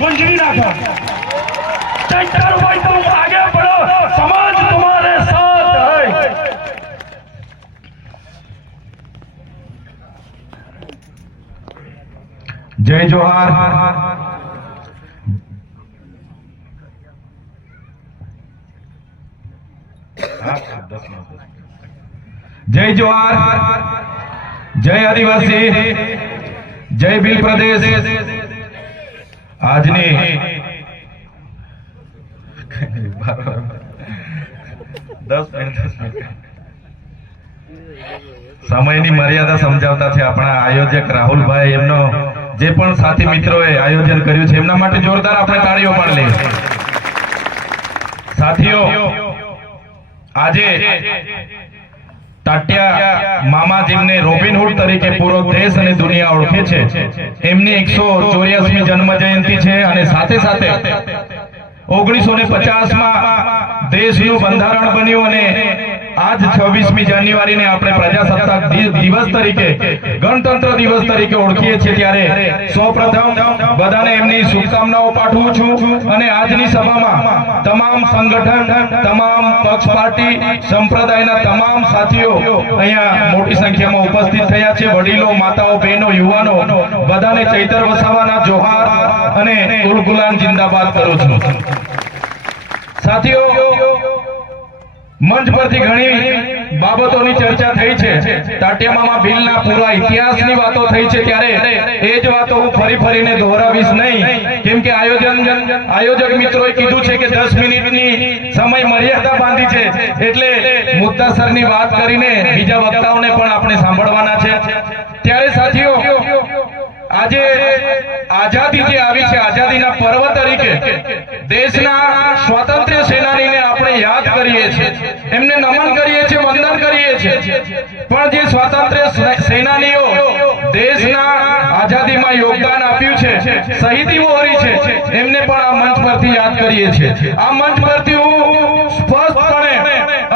गुंजी रखा चंचल भाई तुम आगे बढ़ो, समाज तुम्हारे साथ है। जय जोहार। जय जोहार। जय आदिवासी। जय बिल प्रदेश। આજની દસ મિનિટ સમયની મર્યાદા સમજાવતા છે આપણા આયોજક રાહુલભાઈ એમનો, જે પણ સાથી મિત્રોએ આયોજન કર્યું છે, એમના માટે જોરદાર આપણે તાળીઓ પણ લઈએ. સાથીઓ, આજે ટાટિયા મામા જેમને રોબિનહુડ તરીકે પૂરો દેશ અને દુનિયા ઓળખે છે. એમની એકસો ચોર્યાસમી જન્મ જયંતિ છે અને સાથે સાથે ઓગણીસો ને પચાસમાં દેશનું બંધારણ બન્યું અને આજ છવ્વીસમી જાન્યુઆરીને આપણે પ્રજાસત્તાક દિવસ તરીકે, ગણતંત્ર દિવસ તરીકે ઓળખીએ છીએ ત્યારે સૌપ્રથમ બધાને એમની શુભકામનાઓ પાઠવું છું અને આજની સભામાં તમામ સંગઠન, તમામ પક્ષ પાર્ટી, સંપ્રદાયના તમામ સાથીઓ અહીંયા મોટી સંખ્યામાં ઉપસ્થિત થયા છે. વડીલો, માતાઓ, બહેનો, યુવાનો, બધાને ચૈતર વસાવાના જોહાર અને ઉલ જિંદાબાદ કરું છું. સાથીઓ મંચ પરથી ઘણી બાબતોની ચર્ચા થઈ છે. ટાટિયામામાં ભીલના પૂરા ઇતિહાસની વાતો થઈ છે ત્યારે એ જ વાતો હું ફરી ફરીને દોહરાવીશ નહીં. કેમ કે આયોજન, આયોજક મિત્રોએ કીધું છે કે 10 મિનિટની સમય મર્યાદા બાંધી છે. એટલે મુદ્દાસરની વાત કરીને બીજા વક્તાઓને પણ આપણે સાંભળવાના છે. ત્યારે સાથીઓ, આજે આઝાદી જે આવી છે, આઝાદીના પર્વ તરીકે દેશના સ્વાતંત્ર્ય સેનાનીને આપણે યાદ કરીએ છીએ. નમન કરીએ છીએ, વંદન કરીએ છીએ. પણ જે સ્વાતંત્ર્ય સેનાનીઓ દેશના આઝાદીમાં યોગદાન આપ્યું છે શહીદી વહોરી છે, એમને પણ આ મંચ પરથી યાદ કરીએ છીએ. આ મંચ પરથી હું સ્પષ્ટપણે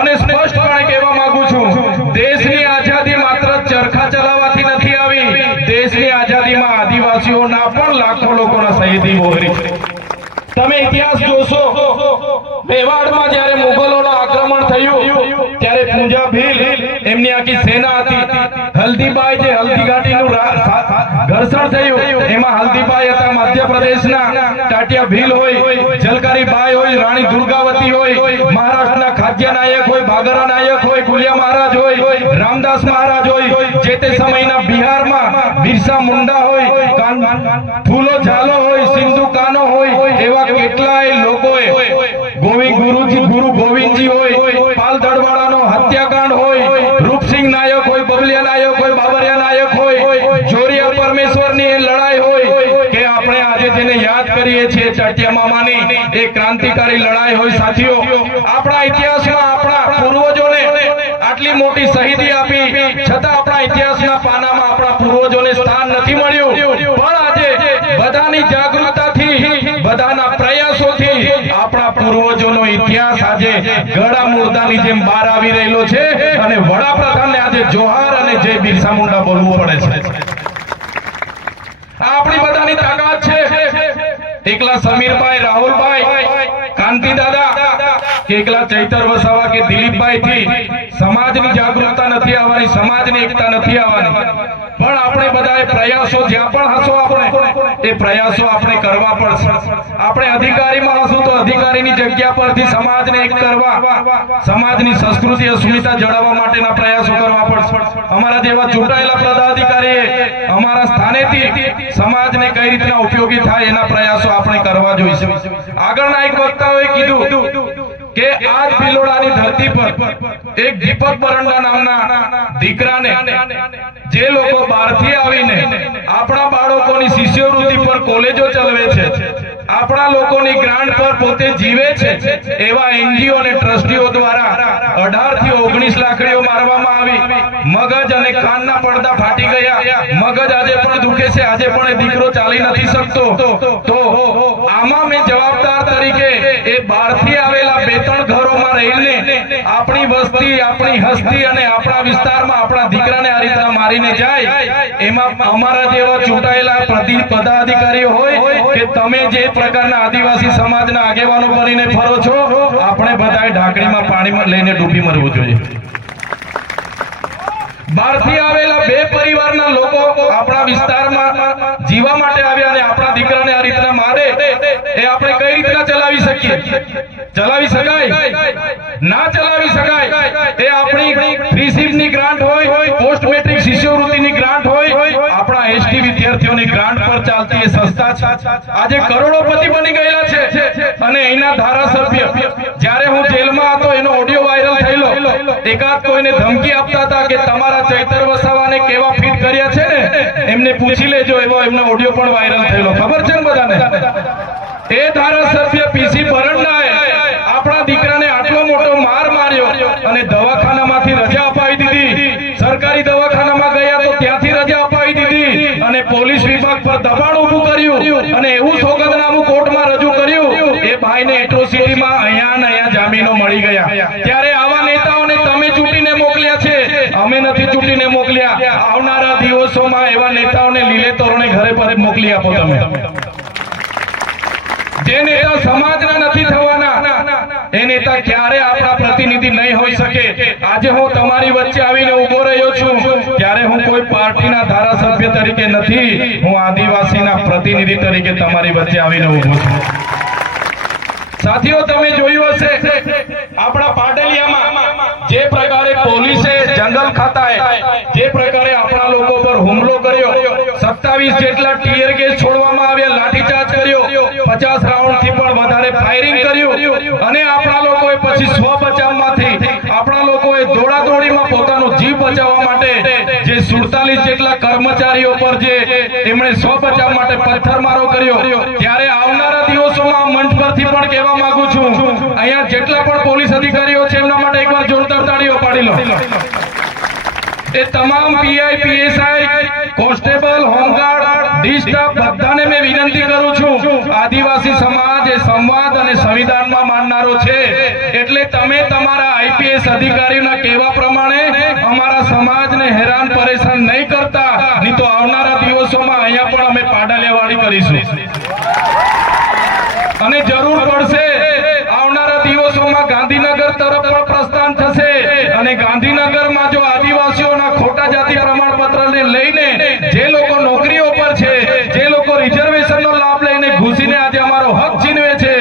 અને સ્પષ્ટપણે કહેવા માંગુ છું, દેશની આઝાદી માત્ર ચરખા ચલાવવાથી નથી આવી, દેશની આઝાદીમાં આદિવાસીઓના પણ લાખો લોકોના શહીદી વહોરી છે. તમે ઇતિહાસ જોશો મેવાડમાં જ્યારે મુગલોના આક્રમણ થયું, ત્યારે પૂંજા ભીલ એમની આખી સેના હતી. હલ્દીબાઈ જે હલ્દી ઘાટીનું ઘર્ષણ થયું, એમાં હલ્દીબાઈ હતા મધ્યપ્રદેશના. ટાટિયા ભીલ હોય જલકારી બાઈ હોય, રાણી દુર્ગાવતી હોય, મહારાષ્ટ્રના ખાદ્ય નાયક હોય ભાગરા નાયક હોય ગુલિયા મહારાજ હોય, રામદાસ મહારાજ હોય, જે તે સમયના બિહારમાં બિરસા મુંડા હોય ફૂલો ઝાલો હોય, સિંધુ કાનો હોય, એવા કેટલાય લોકોએ ગોવિંદ ગુરુજી ગુરુ ગોવિંદજી હોય પાલ દડવાળાનો હત્યાકાંડ હોય રૂપસિંહ નાયક હોય બબલિયા નાયક હોય બાબરિયા નાયક હોય. જોરિયા પરમેશ્વરની લડાઈ હોય કે આપણે આજે જેને યાદ કરીએ છીએ ચાટિયા મામાની એ ક્રાંતિકારી લડાઈ હોય સાથીઓ આપણા ઇતિહાસમાં આપણા પૂર્વજોને આટલી મોટી શહીદી આપી છતાં આપણા ઇતિહાસના પાનામાં આપણા પૂર્વજોને સ્થાન નથી મળ્યું. પણ આજે બધાની જાગૃતતાથી બધાના પ્રયાસોથી આપણા પૂર્વજોનો ઇતિહાસ આજે ગળા મુર્દાની જેમ બહાર આવી રહેલો છે અને વડાપ્રધાનને આજે જોહાર અને જય બિરસા મુંડા બોલવું પડે છે. આપણી બધાની તાકાત છે. એકલા સમીરભાઈ, રાહુલભાઈ, કાંતિ દાદા એકલા ચૈતર વસાવા કે દિલીપભાઈ થી સમાજની જાગૃતતા નથી આવવાની, સમાજની એકતા નથી આવવાની. આપણે બધાએ પ્રયાસો જ્યાં પણ હશો આપણે એ પ્રયાસો આપણે કરવા પડશે. આપણે અધિકારીમાં હશું તો અધિકારીની જગ્યા પરથી સમાજને એક કરવા, સમાજની સંસ્કૃતિ અસ્મિતા જળવવા માટેના પ્રયાસો કરવા પડશે. અમારા જેવા ચૂંટાયેલા પદાધિકારીએ અમારા સ્થાનેથી સમાજને કઈ રીતના ઉપયોગી થાય એના પ્રયાસો આપણે કરવા જોઈશે. આગળના એક વક્તાઓએ કીધું કે આજ ભિલોડાની ધરતી પર એક દીપક બરંડા નામના દીકરાને જે લોકો બહારથી આવીને આપણા બાળકોની શિષ્યવૃત્તિ પર કોલેજો ચલાવે છે, આપણા લોકોની ગ્રાન્ટ પર પોતે જીવે છે, એવા એનજીઓ અને ટ્રસ્ટીઓ દ્વારા અઢારથી ઓગણીસ લાકડીઓ મારવામાં આવી, મગજ અને કાનના પડદા ફાટી ગયા, મગજ આજે પણ દુખે છે, આજે પણ એ દીકરો ચાલી નથી શકતો. તો આમાં મેં જવાબદાર તરીકે એ બહારથી આવેલા બે ત્રણ ઘરોમાં રહીને આપણી વસ્તી, આપણી હસ્તી અને આપણા વિસ્તારમાં આપણા દીકરાને આ રીતના મારીને જાય, એમાં અમારા જેવા ચૂંટાયેલા પદાધિકારીઓ હોય કે તમે જે પ્રકારના આદિવાસી સમાજના આગેવાનો બનીને ફરો છો, આપણે બધાએ ઢાંકણીમાં પાણીમાં લઈને ડૂબી મરવું જોઈએ. બહારથી આવેલા બે પરિવારના લોકો આપણા વિસ્તારમાં જીવા માટે આવ્યા અને આપણા દીકરાને આ રીતના મારે, એ આપણે કઈ રીતના ચલાવી શકીએ? ચલાવી શકાય? ના ચલાવી શકાય. એ આપણી ફ્રી ગ્રાન્ટ હોય પોસ્ટ મેટ્રિક શિષ્યવૃત્તિની ગ્રાન્ટ હોય, આપણા એસટી વિદ્યાર્થીઓની ગ્રાન્ટ પર ચાલતી એ સંસ્થા આજે કરોડોપતિ બની ગયેલા છે અને એના ધારાસભ્ય જ્યારે હું જેલમાં હતો એનો ઓડિયો વાયરલ થયેલો એકાદ કોઈને ધમકી આપતા હતા કે તમારા ચૈતર વસાવાને કેવા ફીટ કર્યા છે ને? એમને પૂછી લેજો, એવો એમનો ઓડિયો પણ વાયરલ થયેલો. ખબર છે ને બધાને? એ ધારાસભ્ય પીસી ભરણનાએ આપણા દીકરાને આટલો મોટો માર માર્યો અને દવાખાનામાંથી રજા અપાવી દીધી. સરકારી દવાખાનામાં ગયા તો ત્યાંથી રજા અપાવી દીધી અને પોલીસ વિભાગ પર દબાણ ઊભું કર્યું અને એવું સોગંદનામું એ ભાઈને એટ્રોસિટીમાં અહીંયા ને અહીંયા જામીનો મળી ગયા. ત્યારે આવા નેતાઓને તમે ચૂંટીને મોકલ્યા છે? અમે નથી ચૂંટીને મોકલ્યા. આવનારા દિવસોમાં એવા નેતાઓને લીલે તોરણે ઘરે પર મોકલી આપો તમે. જે નેતા સમાજના નથી થવાના, એ નેતા ક્યારે આપણા પ્રતિનિધિ નહીં હોઈ શકે? આજે હું તમારી વચ્ચે આવીને ઊભો રહ્યો છું. ત્યારે હું કોઈ પાર્ટીના ધારાસભ્ય તરીકે નથી. હું આદિવાસીના પ્રતિનિધિ તરીકે તમારી વચ્ચે આવીને ઊભો છું. સાથીઓ, તમે જોયું હશે, આપણા પાટલિયામાં જે પ્રકારે પોલીસે જંગલ ખાતાએ, જે પ્રકારે આપણા લોકો પર હુમલો કર્યો, સત્તાવીસ જેટલા ટીયર ગેસ છોડવામાં આવ્યા, લાઠીચાર્જ કર્યો, પચાસ રાઉન્ડથી પણ વધારે ફાયરિંગ કર્યું, અને આપણા લોકોએ પછી સ્વ બચાવમાંથી, આપણા લોકોએ દોડાદોડીમાં પોતાનો જીવ બચાવવા માટે જે સુડતાલીસ જેટલા કર્મચારીઓ પર જે એમણે સ્વ બચાવ માટે પથ્થરમારો કર્યો, ત્યારે આવનારા આદિવાસી સમાજ એ સંવાદ અને સંવિધાનમાં માનનારો છે. એટલે તમે તમારા આઈપીએસ અધિકારીઓના કહેવા પ્રમાણે અમારા સમાજને હેરાન પરેશાન નહીં કરતા, નહીં તો આવનારા દિવસોમાં અહીંયા પણ અમે પાડા લેવાડી કરીશું અને જરૂર પડશે આવનારા દિવસોમાં ગાંધીનગર તરફ પણ પ્રસ્થાન થશે અને ગાંધીનગરમાં જો આદિવાસીઓના ખોટા જાતિ પ્રમાણપત્રને લઈને જે લોકો નોકરીઓ પર છે જે લોકો રિઝર્વેશનનો લાભ લઈને ઘૂસીને આજે અમારો હક છીનવે છે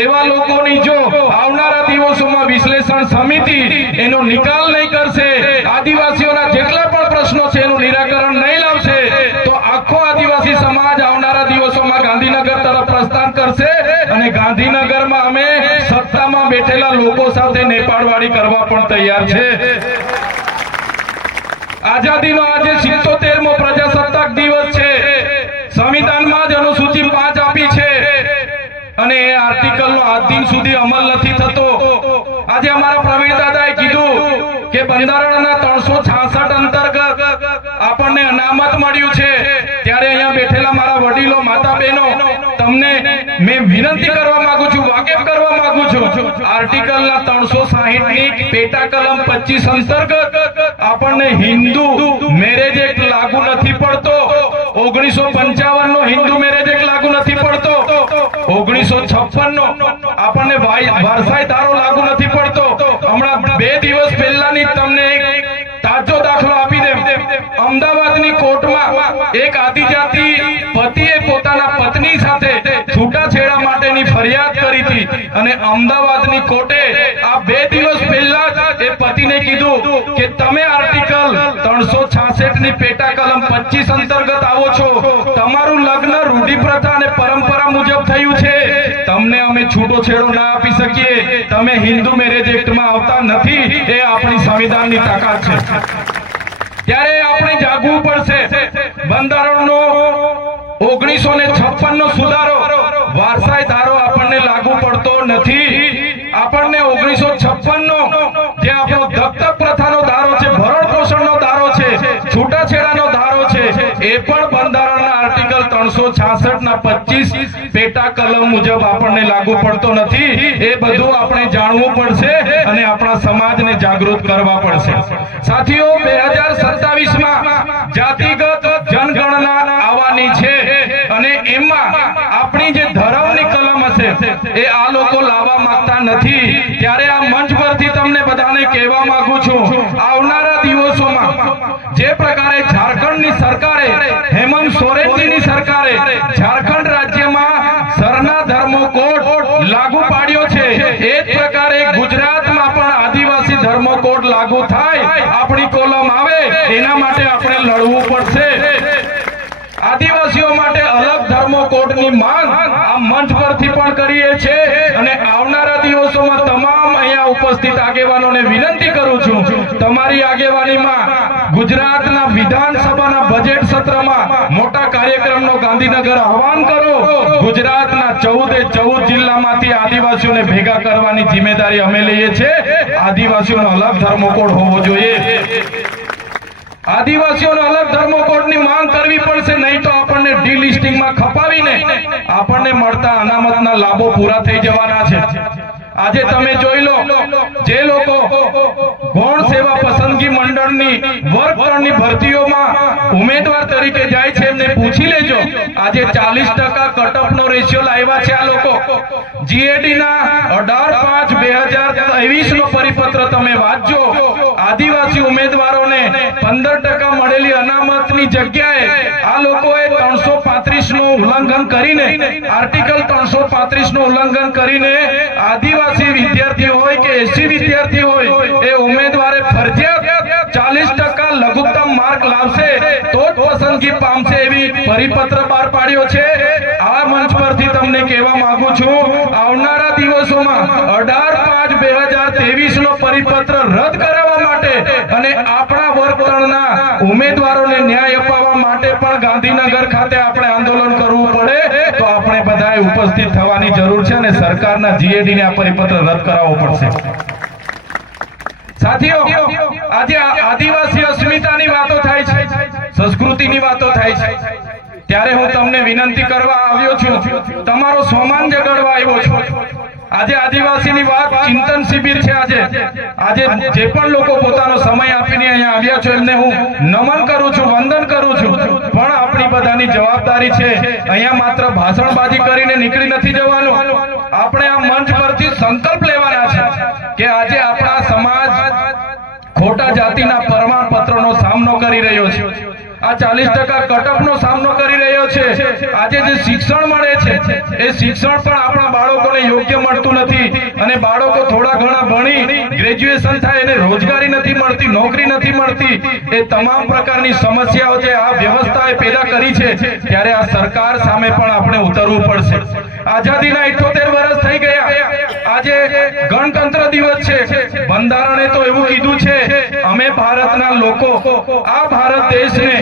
એવા લોકોની જો આવનારા દિવસોમાં વિશ્લેષણ સમિતિ એનો નિકાલ નહીં કરશે આદિવાસીઓના જેટલા પણ પ્રશ્નો છે એનું નિરાકરણ નહીં લાવશે તો આખો આદિવાસી સમાજ આવનારા દિવસોમાં ગાંધીનગર તરફ પ્રસ્થાન કરશે અને ગાંધીનગરમાં અમે સત્તામાં બેઠેલા લોકો સાથે નેપાળવાડી કરવા પણ તૈયાર છે. આઝાદીનો આજે સિત્તોતેરમો પ્રજાસત્તાક દિવસ છે. સંવિધાનમાં જ અનુસૂચિ પાંચ આપી છે. અને એ આર્ટિકલનો આજ દિન સુધી અમલ નથી થતો. આજે અમારા પ્રવીણ દાદાએ કીધું કે બંધારણના ત્રણસો અંતર્ગત આપણને અનામત મળ્યું છે. ત્યારે અહીંયા બેઠેલા મારા વડીલો, માતા બહેનો, તમને મેં વિનંતી કરવા માંગુ છું, વાકેફ કરવા માંગુ છું. આર્ટિકલના ત્રણસો સાહીઠની પેટા કલમ પચીસ અંતર્ગત આપણને હિન્દુ મેરેજ એક લાગુ નથી પડતો. ઓગણીસો પંચાવન નો હિન્દુ મેરેજ એક લાગુ નથી પડતો. ઓગણીસો છપ્પન નો આપણને વારસાઈ ધારો લાગુ નથી પડતો. હમણાં બે દિવસ પહેલાની તમને એક તાજો દાખલો આપી દે અમદાવાદની કોર્ટમાં એક આદિજાતિ પતિએ પોતાના પત્ની સાથે છૂટાછેડા માટેની ફરિયાદ કરી હતી અને અમદાવાદની કોર્ટે આ બે દિવસ પહેલા જ એ પતિને કીધું કે તમે આર્ટિકલ ત્રણસો ની પેટા કલમ પચીસ અંતર્ગત આવો છો. તમારું લગ્ન રૂઢિપ્રથા અને પરંપરા મુજબ થયું છે. તમને અમે છૂટો છેડો ના આપી શકીએ. તમે હિન્દુ મેરેજ એક્ટમાં આવતા નથી. એ આપણી સંવિધાનની તાકાત છે. ત્યારે આપણે જાગવું પડશે. બંધારણનો ઓગણીસો ને છપ્પન નો સુધારો વારસાઈ ધારો આપણને લાગુ પડતો નથી. આપણને ઓગણીસો છપ્પન ના કલમ જાગૃત કરવા પડશે. સાથીઓ, બે હજાર સત્તાવીસમાં જાતિગત જનગણના આવવાની છે અને એમાં આપણી જે ધર્મની એ આ લોકો લાવવા માંગતા નથી. ત્યારે આ મંચ પરથી તમને બધાને કહેવા માંગુ છું આવનારા દિવસોમાં જે પ્રકારે ઝારખંડની સરકારે હેમંત સોરેનજીની સરકારે ઝારખંડ રાજ્યમાં સરના ધર્મો કોડ લાગુ પાડ્યો છે એ જ પ્રકારે ગુજરાતમાં પણ આદિવાસી ધર્મો કોડ લાગુ થાય, આપણી કોલમ આવે, એના માટે આપણે લડવું પડશે. આદિવાસીઓ માટે અલગ ધર્મો કોડની માંગ આ મંચ પરથી પણ કરીએ છીએ અને આવનારા દિવસોમાં તમામ અહીંયા ઉપસ્થિત આગેવાનોને વિનંતી કરું છું, તમારી આગેવાનીમાં ગુજરાતના વિધાનસભાના બજેટ સત્રમાં મોટા કાર્યક્રમનો ગાંધીનગર આહવાન કરો. ગુજરાતના ચૌદે ચૌદ જિલ્લામાંથી આદિવાસીઓને ભેગા કરવાની જિમ્મેદારી અમે લઈએ છીએ. આદિવાસીઓનો અલગ ધર્મકોડ હોવો જોઈએ. આદિવાસીઓનો અલગ ધર્મકોડની માંગ કરવી પડશે, નહીં તો આપણને ડીલિસ્ટિંગમાં ખપાવીને આપણને મળતા અનામતના લાભો પૂરા થઈ જવાના છે. આજે તમે જોઈ લો જે લોકો ગૌણ સેવા પસંદગી મંડળની વર્ગ ત્રણની ભરતીઓમાં ઉમેદવાર તરીકે જાય છે એમને પૂછી લેજો. આજે ચાલીસ ટકા કટઅપનો રેશિયો લાવ્યા છે આ લોકો. જીએડી ના અઢાર પાંચ બે હજાર ત્રેવીસ નો પરિપત્ર તમે વાંચજો. આદિવાસી ઉમેદવારોને પંદર ટકા મળેલી અનામતની જગ્યાએ આ લોકોએ ત્રણસો પાંત્રીસનું ઉલ્લંઘન કરીને, આર્ટિકલ ત્રણસો પાંત્રીસનું ઉલ્લંઘન કરીને આદિવાસી વિદ્યાર્થી હોય કે એસી વિદ્યાર્થી હોય, એ ઉમેદવારે ફરજિયાત ચાલીસ ટકા લઘુત્તમ માર્ક લાવશે તો જ પસંદગી પામશે એવી પરિપત્ર બહાર પાડ્યો છે. આ મંચ પરથી તમને કહેવા માંગુ છું, આવનારા દિવસોમાં અઢાર પાંચ બે હજાર ત્રેવીસ નો પરિપત્ર રદ કરાવવા માટે અને આપણા વર્ગના ઉમેદવારોને ન્યાય અપાવવા માટે પણ ગાંધીનગર ખાતે આપણે આંદોલન કરવું પડે. તો આપણે બધાએ ઉપસ્થિત થવાની જરૂર છે અને સરકારના જીએડીને આ પરિપત્ર રદ કરાવવો પડશે. સાથીઓ, આજે આદિવાસી અસ્મિતાની વાતો થાય છે, સંસ્કૃતિની વાતો થાય છે. ત્યારે હું તમને વિનંતી કરવા આવ્યો છું, તમારો સોમાન જગાડવા આવ્યો છું. આજે આદિવાસીની વાત ચિંતન શિબિર છે આજે. આજે જે પણ લોકો પોતાનો સમય આપીને અહીંયા આવ્યા છો, એમને હું નમન કરું છું, વંદન કરું છું. પણ આપણી બધાની જવાબદારી છે, અહીંયા માત્ર ભાષણબાજી કરીને નીકળી નથી જવાનું. આપણે આ મંચ પરથી સંકલ્પ લેવાના છે કે આજે આપણા ખોટા જાતિના પ્રમાણપત્રનો સામનો કરી રહ્યો છે. આ ચાલીસ ટકા કટઅપનો સામનો કરી રહ્યો છે. આજે જે શિક્ષણ મળે છે, એ શિક્ષણ પણ આપણા બાળકોને યોગ્ય મળતું નથી. અને બાળકો થોડા ઘણા ભણી, ગ્રેજ્યુએશન થાય, એને રોજગારી નથી મળતી, નોકરી નથી મળતી. એ તમામ પ્રકારની સમસ્યાઓ જે આ વ્યવસ્થાએ પેદા કરી છે, ત્યારે આ સરકાર સામે પણ આપણે ઉતરવું પડશે. આઝાદીના 78 વર્ષ થઈ ગયા. આજે ગણતંત્ર દિવસ છે. બંધારણે તો એવું કીધું છે, અમે ભારતના લોકો, આ ભારત દેશને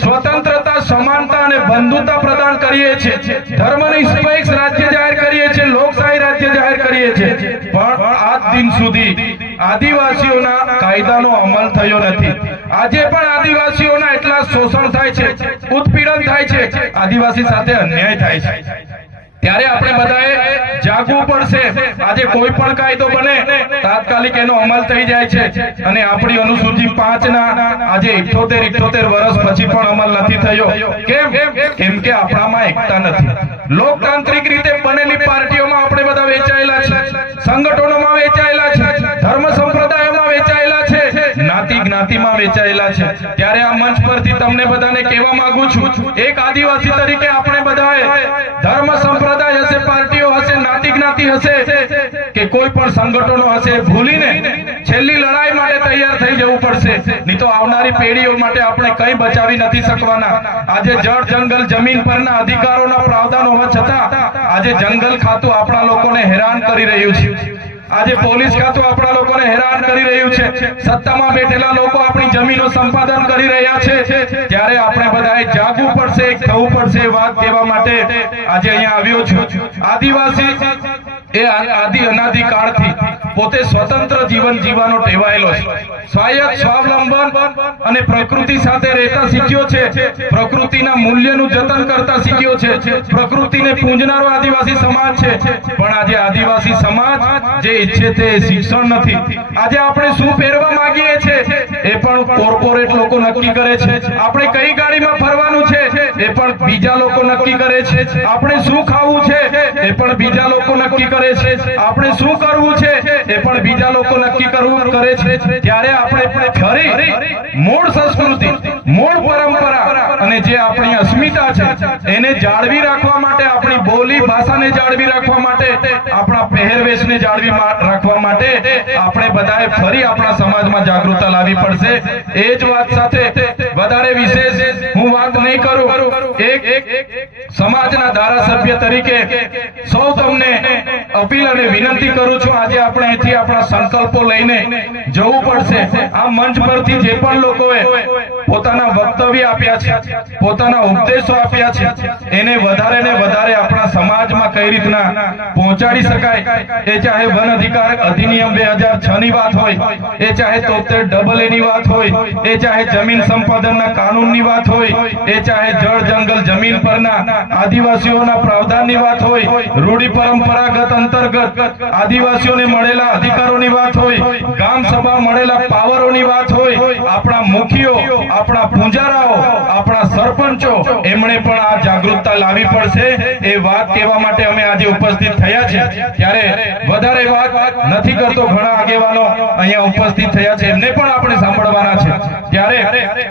સ્વતંત્રતા, સમાનતા અને બંધુતા પ્રદાન કરીએ છીએ. ધર્મ નિષ્પક્ષ રાજ્ય જાહેર કરીએ છીએ, લોકશાહી રાજ્ય જાહેર કરીએ છીએ. પણ આજ દિન સુધી આદિવાસીઓના કાયદાનો અમલ થયો નથી. આજે પણ આદિવાસીઓના એટલા શોષણ થાય છે, ઉત્પીડન થાય છે. આદિવાસી સાથે અન્યાય થાય છે. ત્યારે આપણે બધાએ જાગવું પડશે. આજે કોઈ પણ કાયદો બને, તાત્કાલિક એનો અમલ થઈ જાય છે. અને આપણી અનુસૂચિ પાંચ ના આજે 78 78 વર્ષ પછી પણ અમલ નથી થયો. કેમ? કેમ કે આપણામાં એકતા નથી. લોકતાંત્રિક રીતે બનેલી પાર્ટીઓમાં આપણે બધા વેચાયેલા છે. સંગઠનોમાં વેચાયેલા છે. ધર્મ સંપ્રદાયોમાં વેચાયેલા છે. જ્ઞાતિ જ્ઞાતિમાં વેચાયેલા છે. ત્યારે આ મંચ પરથી તમને બધાને કહેવા માંગુ છું, એક આદિવાસી તરીકે આપણે બધાએ ધર્મ સંપ્રદાય જ્ઞાતિ હશે કે કોઈ પણ સંગઠનો હશે, ભૂલીને છેલ્લી લડાઈ માટે તૈયાર થઈ જવું પડશે. નહીં તો આવનારી પેઢીઓ માટે આપણે કંઈ બચાવી નથી શકવાના. આજે જળ જંગલ જમીન પરના અધિકારોના પ્રાવધાન હોવા છતાં આજે જંગલ ખાતું આપણા લોકોને હેરાન કરી રહ્યું છે. આજે પોલીસ ખાતું આપણા લોકોને હેરાન કરી રહ્યું છે. સત્તામાં બેઠેલા લોકો આપણી જમીનો સંપાદન કરી રહ્યા છે. ત્યારે આપણે બધાએ જાગવું પડશે થવું પડશે વાત કહેવા માટે આજે અહીંયા આવ્યો છું. આદિવાસી એ આદિ અનાદિ કાળથી પોતે સ્વતંત્ર જીવન જીવવાનો ટેવાયેલો છે. સ્વાયત્ત, સ્વાવલંબન અને પ્રકૃતિ સાથે રહેતા શીખ્યો છે. પ્રકૃતિના મૂલ્યનું જતન કરતા શીખ્યો છે. પ્રકૃતિને પૂંજનારો આદિવાસી સમાજ છે. પણ આજે આદિવાસી સમાજ જે ઈચ્છે તે શિક્ષણ નથી. આજે આપણે શું પહેરવા માંગીએ છીએ એ પણ કોર્પોરેટ લોકો નક્કી કરે છે. આપણે કઈ ગાડીમાં ફરવાનું છે એ પણ બીજા લોકો નક્કી કરે છે. આપણે શું ખાવું છે એ પણ બીજા લોકો નક્કી કરે છે. આપણે શું કરવું છે એ પણ બીજા લોકો નક્કી કરવું કરે છે. ત્યારે આપણે ફરી મૂળ સંસ્કૃતિ, મૂળ પરંપરા અને જે આપણી અસ્મિતા છે, એને જાળવી રાખવા માટે, આપણી બોલી ભાષાને જાળવી રાખવા માટે, આપણા પહેરવેશને જાળવી રાખવા માટે આપણે બધાએ ફરી આપણા સમાજમાં જાગૃતતા લાવવી પડશે. એ જ વાત સાથે વધારે વિશેષ હું વાત નહીં કરું. એક સમાજના ધારાસભ્ય તરીકે સૌ તમને અપીલ અને વિનંતી કરું છું, આજે આપણે અહીંથી આપણા સંકલ્પો લઈને જવું પડશે. આ મંચ પરથી જે પણ લોકોએ પોતાના વક્તવ્ય આપ્યા છે, પોતાના ઉપદેશો આપ્યા છે, એને વધારે ને વધારે આપણા સમાજમાં કઈ રીતના પહોંચાડી શકાય? એ ચાહે વન અધિકાર અધિનિયમ બે હજાર છ ની વાત હોય, એ ચાહે તોતેર ડબલ એ ની વાત હોય, એ ચાહે જમીન સંપાદનના કાનૂનની વાત હોય, એ ચાહે જળ જંગલ જમીન પરના આદિવાસીઓના પ્રાવધાનની વાત હોય, રૂઢિ પરંપરાગત અંતર્ગત આદિવાસીઓને મળેલા અધિકારોની વાત હોય, ગામ સભા મળેલા પાવરોની વાત હોય, આપણા મુખીઓ, આપણા પૂજારાઓ, આપણા સરપંચો, એમણે પણ આ જાગૃતતા લાવી પડશે. એ વાત કહેવા માટે અમે આજે ઉપસ્થિત થયા છે. ત્યારે વધારે વાત નથી કરતો ઘણા આગેવાનો અહીંયા ઉપસ્થિત થયા છે. એમને પણ આપણે સાંભળવાના છે. ત્યારે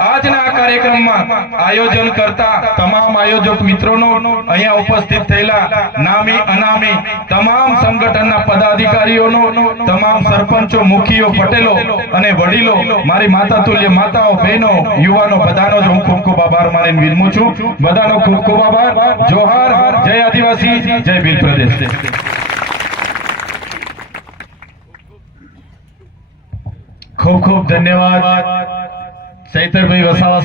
આજના આ કાર્યક્રમમાં આયોજન કરતા તમામ આયોજક મિત્રોનો અહીંયા ઉપસ્થિત થયેલા નામી, અનામી તમામ સંગઠનના પદાધિકારીઓનો, તમામ સરપંચો, મુખીઓ, પટેલો અને વડીલો, મારી માતા તુલ્ય માતાઓ, બહેનો, યુવાનો, બધાનો જ હું ખૂબ ખૂબ આભાર માનીને વિનમું છું. બધાનો ખૂબ ખૂબ આભાર. જોહાર. જય આદિવાસી. જય ભીલ પ્રદેશ. ખૂબ ખૂબ ધન્યવાદ. ચૈતરભાઈ વસાવા